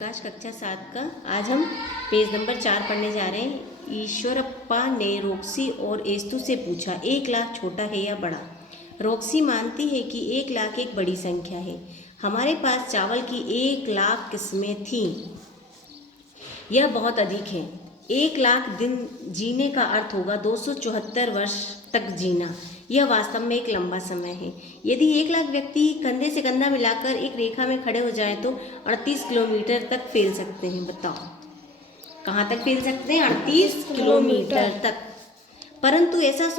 प्रकाश कक्षा 7 का आज हम पेज नंबर 4 पढ़ने जा रहे हैं। ईश्वरप्पा ने रोक्सी और एस्तु से पूछा, 1,00,000 छोटा है या बड़ा? रोक्सी मानती है कि 1,00,000 एक बड़ी संख्या है। हमारे पास चावल की 1,00,000 किस्में थीं। यह बहुत अधिक है। 1,00,000 दिन जीने का अर्थ होगा 274 वर्ष तक जीना। यह वास्तव में एक लंबा समय है। यदि 1,00,000 व्यक्ति कंधे से कंधा मिलाकर एक रेखा में खड़े हो जाएं तो 38 किलोमीटर तक फैल सकते हैं। बताओ कहाँ तक फैल सकते हैं? 38 किलोमीटर तक। परंतु एस्तु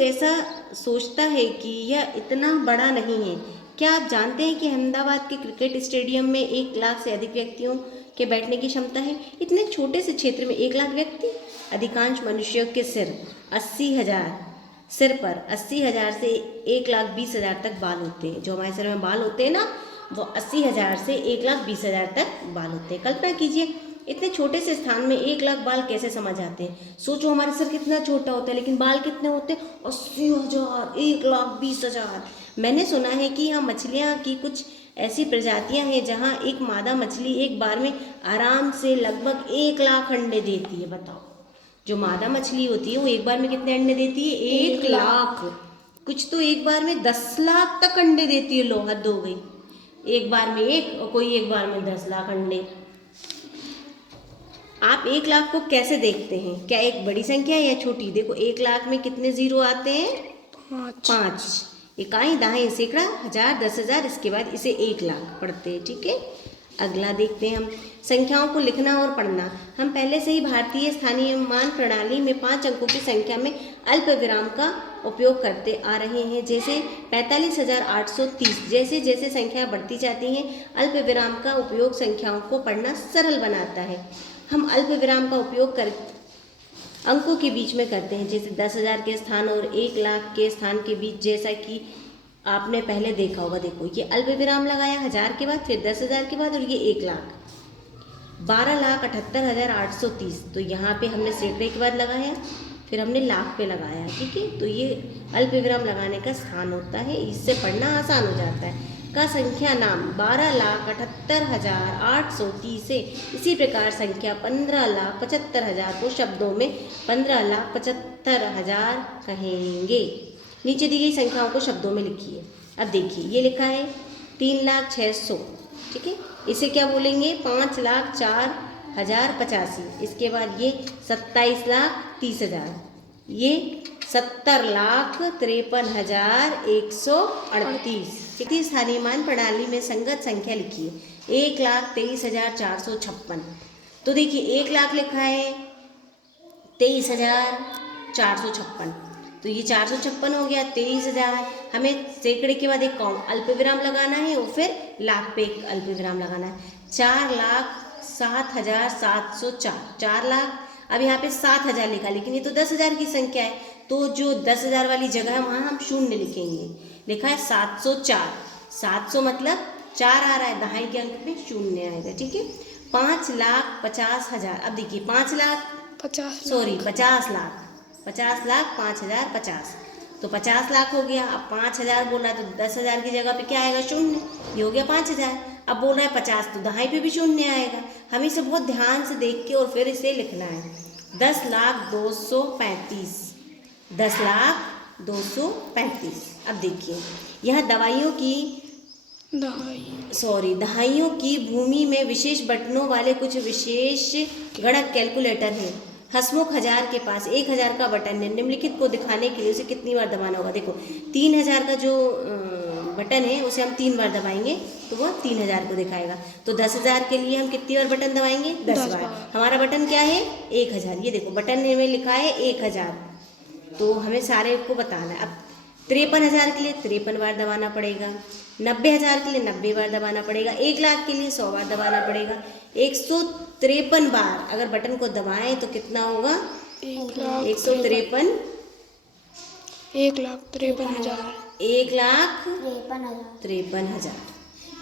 ऐसा सोचता है कि यह इतना बड़ा नहीं है। क्या आप जानते हैं कि अहमदाबाद के क्रिकेट स्टेडियम में 1,00,000 से अधिक व्यक्तियों के बैठने की क्षमता है? इतने छोटे से क्षेत्र में 1,00,000 व्यक्ति। अधिकांश मनुष्यों के सिर पर 80,000 से 1,20,000 तक बाल होते हैं। जो हमारे सिर में बाल होते हैं ना, वो 80,000 से 1,20,000 तक बाल होते हैं। कल्पना कीजिए इतने छोटे से स्थान में 1,00,000 बाल कैसे समा जाते हैं। सोचो हमारा सिर कितना छोटा होता है, लेकिन बाल कितने होते हैं? 80,000, 1,20,000। मैंने सुना है कि यहाँ मछलियाँ की कुछ ऐसी प्रजातियाँ हैं जहाँ एक मादा मछली एक बार में आराम से लगभग 1,00,000 अंडे देती है। बताओ, जो मादा मछली होती है वो एक बार में कितने अंडे देती है? 1,00,000। कुछ तो एक बार में 10,00,000 तक अंडे देती है। लो, हद हो गई। एक बार में एक और कोई एक बार में 10,00,000 अंडे। आप 1,00,000 को कैसे देखते हैं? क्या एक बड़ी संख्या है या छोटी? देखो 1,00,000 में कितने जीरो आते हैं? 5। इकाई, दहाई, सैकड़ा, हजार, 10,000, इसके बाद इसे 1,00,000 पढ़ते हैं। ठीक है, अगला देखते हैं हम संख्याओं को लिखना और पढ़ना। हम पहले से ही भारतीय स्थानीय मान प्रणाली में 5 अंकों की संख्या में अल्प विराम का उपयोग करते आ रहे हैं। जैसे 45,830। जैसे जैसे संख्या बढ़ती जाती हैं, अल्प विराम का उपयोग संख्याओं को पढ़ना सरल बनाता है। हम अल्प विराम का उपयोग कर अंकों के बीच में करते हैं, जैसे 10,000 के स्थान और 1,00,000 के स्थान के बीच, जैसा कि आपने पहले देखा होगा। देखो ये अल्प विराम लगाया 1000 के बाद, फिर 10,000 के बाद, और ये 1,00,000। 12,78,830। तो यहाँ पे हमने सैकड़े के बाद लगाया, फिर हमने लाख पे लगाया। ठीक है, तो ये अल्प विराम लगाने का स्थान होता है। इससे पढ़ना आसान हो जाता है। का संख्या नाम 12,78,830 है। इसी प्रकार संख्या 15,75,000 को शब्दों में 15,75,000 कहेंगे। नीचे दी गई संख्याओं को शब्दों में लिखिए। अब देखिए ये लिखा है 3,06,000। ठीक है, इसे क्या बोलेंगे? 5,04,085। इसके बाद ये 27,30,000, ये 70,53,138। इसी स्थानीय मान प्रणाली में संगत संख्या लिखिए। 1,23,456। तो देखिए 1,00,000 लिखा है, 23,456। तो ये 456 हो गया, 23,000। हमें सैकड़े के बाद एक अल्प विराम लगाना है और फिर लाख पे एक अल्प विराम लगाना है। 4,07,704। 4,00,000। अब यहाँ पे 7,000 लिखा, लेकिन ये तो 10,000 की संख्या है, तो जो 10,000 वाली जगह है वहाँ हम शून्य लिखेंगे। लिखा है 704। 700 मतलब 4 आ रहा है, दहाई के अंक में शून्य आएगा। ठीक है, 5,50,000। अब देखिए 5 लाख 50 लाख 5,00,000 50। तो 50 लाख हो गया। अब 5,000 बोल रहा है, तो 10,000 की जगह पे क्या आएगा? शून्य। ये हो गया 5,000। अब बोल रहा है 50, तो दहाई पे भी शून्य आएगा। हमें इसे बहुत ध्यान से देख के और फिर इसे लिखना है। 10,02,35। 10,02,35। अब देखिए यह दहाइयों की भूमि में विशेष बटनों वाले कुछ विशेष गणक कैलकुलेटर है। हसमुख 1000 के पास 1,000 का बटन है। निम्नलिखित को दिखाने के लिए उसे कितनी बार दबाना होगा? देखो 3,000 का जो बटन है उसे हम 3 बार दबाएंगे तो वह 3,000 को दिखाएगा। तो 10,000 के लिए हम कितनी बार बटन दबाएंगे? 10 बार। हमारा बटन क्या है? 1,000। ये देखो बटन में लिखा है 1,000, तो हमें सारे को बताना है। अब 53,000 के लिए 53 बार दबाना पड़ेगा। 90,000 के लिए 90 बार दबाना पड़ेगा। 1,00,000 के लिए 100 बार दबाना पड़ेगा। 153 बार अगर बटन को दबाएं तो कितना होगा? 1,53,000। 1,53,000,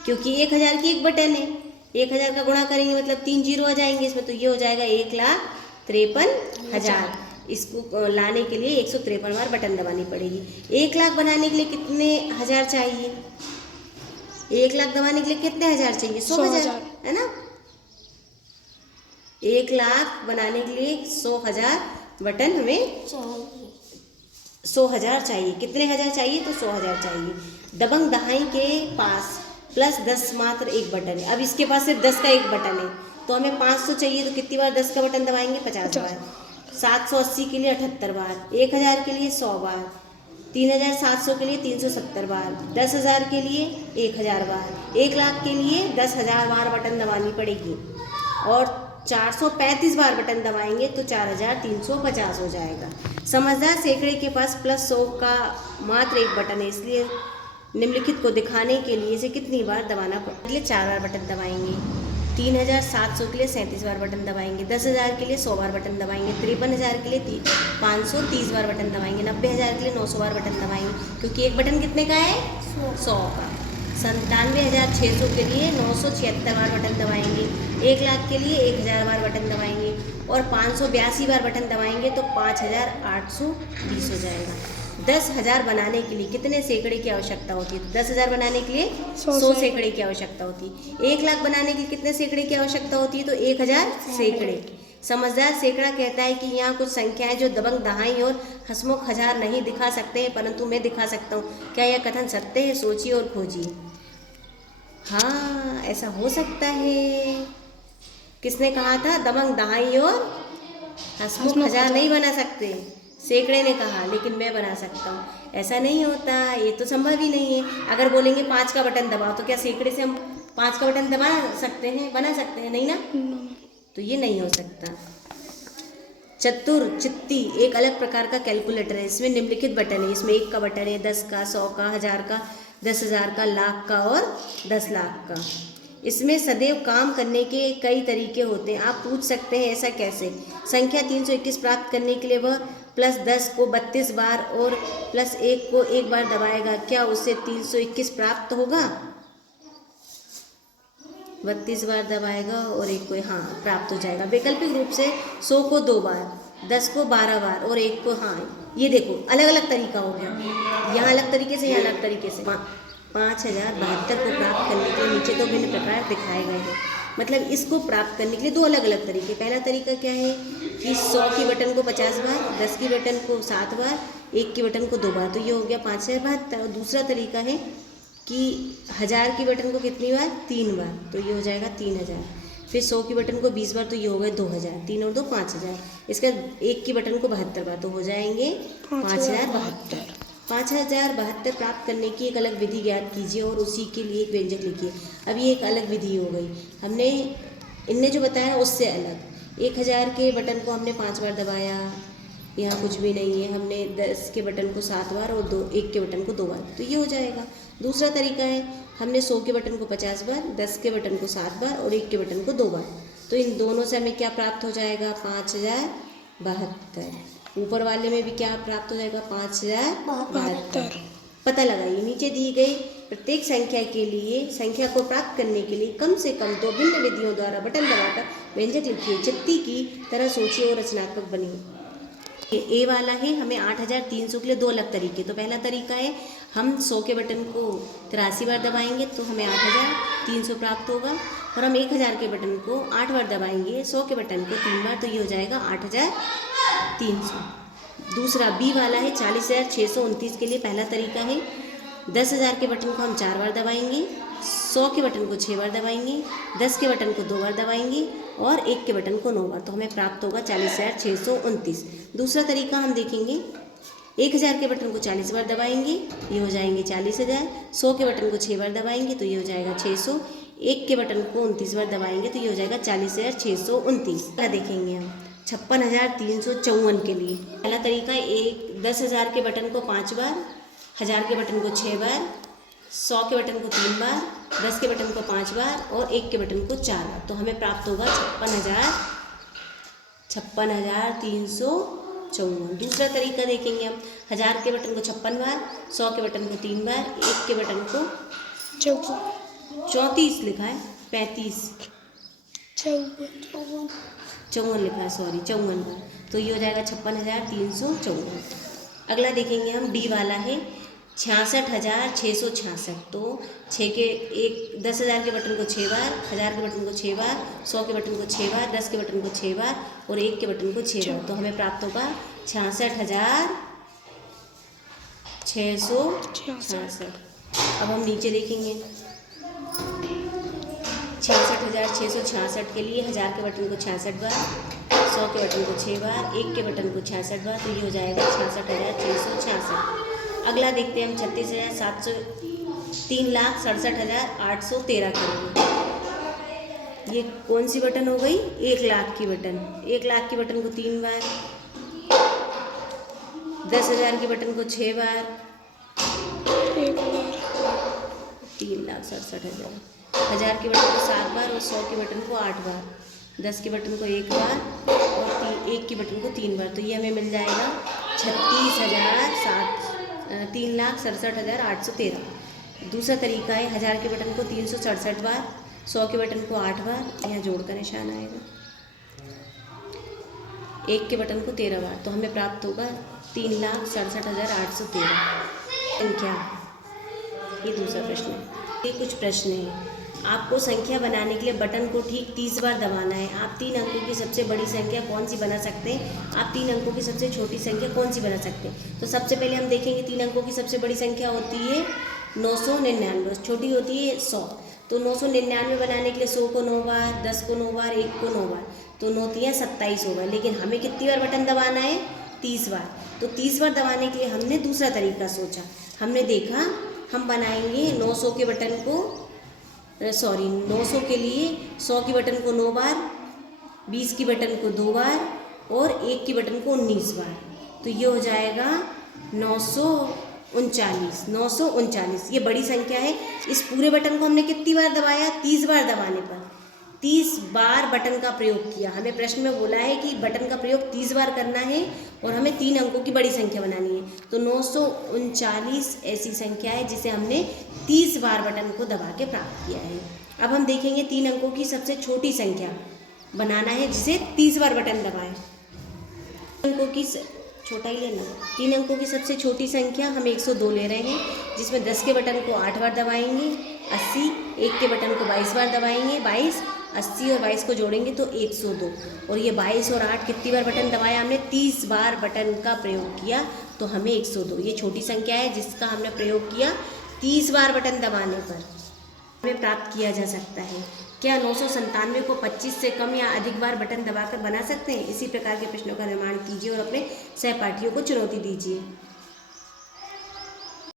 क्योंकि 1,000 की एक बटन है। 1,000 का गुणा करेंगे मतलब 3 जीरो आ जाएंगे इसमें, तो ये हो जाएगा 1,53,000। इसको लाने के लिए 153 बार बटन दबानी पड़ेगी। 1,00,000 बनाने के लिए कितने हज़ार चाहिए? 1 लाख दबाने के लिए कितने हजार चाहिए? 100,000 है ना। 1 लाख बनाने के लिए 100,000 बटन हमें 100,000 चाहिए। कितने हजार चाहिए? तो 100,000 चाहिए। दबंग दहाई के पास प्लस 10 मात्र एक बटन है। अब इसके पास सिर्फ 10 का एक बटन है, तो हमें 500 चाहिए, तो कितनी बार 10 का बटन दबाएंगे? 50 बार। 780 के लिए 78 बार, 1000 के लिए 100 बार, 3700 के लिए 370 बार, 10,000 के लिए 1000 बार, 1 लाख के लिए 10,000 बार बटन दबानी पड़ेगी, और 435 बार बटन दबाएंगे तो 4350 हो जाएगा। समझदार सैकड़े के पास प्लस 100 का मात्र एक बटन है, इसलिए निम्नलिखित को दिखाने के लिए इसे कितनी बार दबाना पड़ेगा? 4 बार बटन दबाएंगे। 3700 के लिए 37 बार बटन दबाएंगे। 10,000 के लिए 100 बार बटन दबाएंगे। 53,000 के लिए 530 बार बटन दबाएंगे। 90,000 के लिए 900 बार बटन दबाएंगे, क्योंकि एक बटन कितने का है? 100 का। 97,600 के लिए 976 बार बटन दबाएंगे। 1 लाख के लिए 1000 बार बटन दबाएंगे, और 582 बार बटन दबाएंगे तो 5820 हो जाएगा। 10,000 बनाने के लिए कितने सैकड़े की आवश्यकता होती है? 10,000 बनाने के लिए 100 सैकड़े की आवश्यकता होती है। 1 लाख बनाने के लिए कितने सैकड़े की आवश्यकता होती है? तो 1000 सैकड़े। समझदार सैकड़ा कहता है कि यहाँ कुछ संख्याएं जो दबंग दहाई और हंसमुख हजार नहीं दिखा सकते हैं, परंतु मैं दिखा सकता हूँ। क्या यह कथन सत्य है? सोचिए और खोजिए। हाँ, ऐसा हो सकता है। किसने कहा था? दबंग दहाई और हंसमुख हजार नहीं बना सकते, सैकड़े ने कहा, लेकिन मैं बना सकता हूँ। ऐसा नहीं होता, ये तो संभव ही नहीं है। अगर बोलेंगे 5 का बटन दबाओ, तो क्या सैकड़े से हम 5 का बटन दबा सकते हैं? बना सकते हैं? नहीं ना, तो ये नहीं हो सकता। चतुर चित्ती एक अलग प्रकार का कैलकुलेटर है। इसमें निम्नलिखित बटन है। इसमें 1 का बटन है, 10 का, 100 का, 1000 का, 10,000 का, लाख का और 10 लाख का। इसमें सदैव काम करने के कई तरीके होते हैं। आप पूछ सकते हैं ऐसा कैसे? संख्या 321 प्राप्त करने के लिए वह प्लस 10 को 32 बार और प्लस 1 को 1 बार दबाएगा। क्या उससे 321 प्राप्त होगा? 32 बार दबाएगा और 1 को, हाँ, प्राप्त हो जाएगा। वैकल्पिक रूप से 100 को 2 बार, 10 को 12 बार और 1 को, हाँ, ये देखो अलग अलग तरीका हो गया। यहाँ अलग तरीके से, यहाँ अलग तरीके से। 5072 को प्राप्त करने के लिए नीचे 2 भिन्न प्रकार दिखाए गए हैं। मतलब इसको प्राप्त करने के लिए 2 अलग अलग तरीके। पहला तरीका क्या है कि 100 की बटन को 50 बार, 10 की बटन को 7 बार, 1 की बटन को 2 बार, तो ये हो गया 5072। और दूसरा तरीका है कि 1000 की बटन को कितनी बार? 3 बार, तो ये हो जाएगा 3000। फिर 100 की बटन को 20 बार, तो ये हो गए 2000। 3 और 2 5000। इसका 1 की बटन को 72 बार, तो हो जाएंगे 5072। 5072 प्राप्त करने की एक अलग विधि ज्ञात कीजिए और उसी के लिए एक व्यंजक लिखिए। अब ये एक अलग विधि हो गई। हमने इनने जो बताया उससे अलग। 1000 के बटन को हमने 5 बार दबाया, यहाँ कुछ भी नहीं है। हमने 10 के बटन को 7 बार और 1 के बटन को 2 बार, तो ये हो जाएगा। दूसरा तरीका है, हमने 100 के बटन को 50 बार, 10 के बटन को 7 बार और 1 के बटन को 2 बार, तो इन दोनों से हमें क्या प्राप्त हो जाएगा? 5072। ऊपर वाले में भी क्या प्राप्त हो जाएगा? 5072। पता लगाइए। नीचे दी गई प्रत्येक संख्या के लिए, संख्या को प्राप्त करने के लिए कम से कम 2 भिन्न विधियों द्वारा बटन दबाकर व्यंजक लिखिए। चित्ती की तरह सोचिए और रचनात्मक बनिए। ए वाला है, हमें 8300 के लिए 2 अलग तरीके। तो पहला तरीका है, हम 100 के बटन को 83 बार दबाएंगे तो हमें 8300 प्राप्त होगा, और हम 1000 के बटन को 8 बार दबाएंगे, 100 के बटन को 3 बार, तो ये हो जाएगा 8300। दूसरा बी वाला है, 40,629 के लिए पहला तरीका है, 10,000 के बटन को हम 4 बार दबाएंगे, 100 के बटन को 6 बार दबाएंगे, 10 के बटन को 2 बार दबाएंगे और 1 के बटन को 9 बार, तो हमें प्राप्त होगा 40,629। दूसरा तरीका हम देखेंगे, 1000 के बटन को 40 बार दबाएंगे, ये हो जाएंगे 40,000। 100 के बटन को 6 बार दबाएंगे तो ये हो जाएगा 600। 1 के बटन को 29 बार दबाएंगे तो ये हो जाएगा 40,629। क्या देखेंगे हम? 56,354 के लिए पहला तरीका, 10,000 के बटन को 5 बार, 1000 के बटन को 6 बार, 100 के बटन को 3 बार, 10 के बटन को 5 बार और 1 के बटन को 4 बार, तो हमें प्राप्त होगा 56,354। दूसरा तरीका देखेंगे हम, 1000 के बटन को 56 बार, 100 के बटन को 3 बार, 1 के बटन को 34 लिखा है, 35 54 लिखा है, सॉरी 54 बार, तो ये हो जाएगा 56,354। अगला देखेंगे हम, डी वाला है, 66,666। तो 6 के एक 10,000 के बटन को 6 बार, 1000 के बटन को 6 बार, 100 के बटन को 6 बार, 10 के बटन को 6 बार और 1 के बटन को 6 बार। तो हमें प्राप्त होगा 66,666। अब हम नीचे देखेंगे। 66,666 के लिए 1000 के बटन को 66 बार, 100 के बटन को 6 बार, 1 के बटन को 66 बार। तो ये हो जाएगा 66,666। अगला देखते हैं हम 36,700 3,67,813 करेंगे। ये कौन सी बटन हो गई? 1 लाख की बटन। 1 लाख की बटन को 3 बार, 10,000 के बटन को 6 बार, 3,67,000। 1000 के बटन को 7 बार और 100 के बटन को 8 बार, 10 के बटन को 1 बार और 1 के बटन को 3 बार। तो ये हमें मिल जाएगा 3,67,813। दूसरा तरीका है 1000 के बटन को 367 बार, 100 के बटन को 8 बार, यहाँ जोड़ का निशान आएगा, 1 के बटन को 13 बार। तो हमें प्राप्त होगा 3,67,813 संख्या। ये दूसरा प्रश्न है। ये कुछ प्रश्न हैं। आपको संख्या बनाने के लिए बटन को ठीक 30 बार दबाना है। आप 3 अंकों की सबसे बड़ी संख्या कौन सी बना सकते हैं? आप 3 अंकों की सबसे छोटी संख्या कौन सी बना सकते हैं? तो सबसे पहले हम देखेंगे 3 अंकों की सबसे बड़ी संख्या होती है 999, छोटी होती है 100। तो 999 बनाने के लिए 100 को 9 बार, 10 को 9 बार, 1 को 9 बार, तो 9 तियाँ 27 होगा। लेकिन हमें कितनी बार बटन दबाना है? 30 बार। तो 30 बार दबाने के लिए हमने दूसरा तरीका सोचा। हमने देखा हम बनाएंगे 900 के बटन को 900 के लिए 100 की बटन को 9 बार, 20 की बटन को 2 बार और 1 की बटन को 19 बार। तो ये हो जाएगा 939। ये बड़ी संख्या है। इस पूरे बटन को हमने कितनी बार दबाया? 30 बार दबाने पर 30 बार बटन का प्रयोग किया। हमें प्रश्न में बोला है कि बटन का प्रयोग 30 बार करना है और हमें 3 अंकों की बड़ी संख्या बनानी है। तो 939 ऐसी संख्या है जिसे हमने 30 बार बटन को दबा के प्राप्त किया है। अब हम देखेंगे 3 अंकों की सबसे छोटी संख्या बनाना है जिसे 30 बार बटन दबाएं। अंकों की छोटा ही लेना। 3 अंकों की सबसे छोटी संख्या हम 102 ले रहे हैं, जिसमें 10 के बटन को 8 बार दबाएंगे 80, 1 के बटन को 22 बार दबाएंगे 22, 80 और 22 को जोड़ेंगे तो 102। और ये 22 और 8 कितनी बार बटन दबाया हमने? 30 बार बटन का प्रयोग किया तो हमें 102। ये छोटी संख्या है जिसका हमने प्रयोग किया 30 बार बटन दबाने पर हमें प्राप्त किया जा सकता है। क्या 997 को 25 से कम या अधिक बार बटन दबाकर बना सकते हैं? इसी प्रकार के प्रश्नों का निर्माण कीजिए और अपने सहपाठियों को चुनौती दीजिए।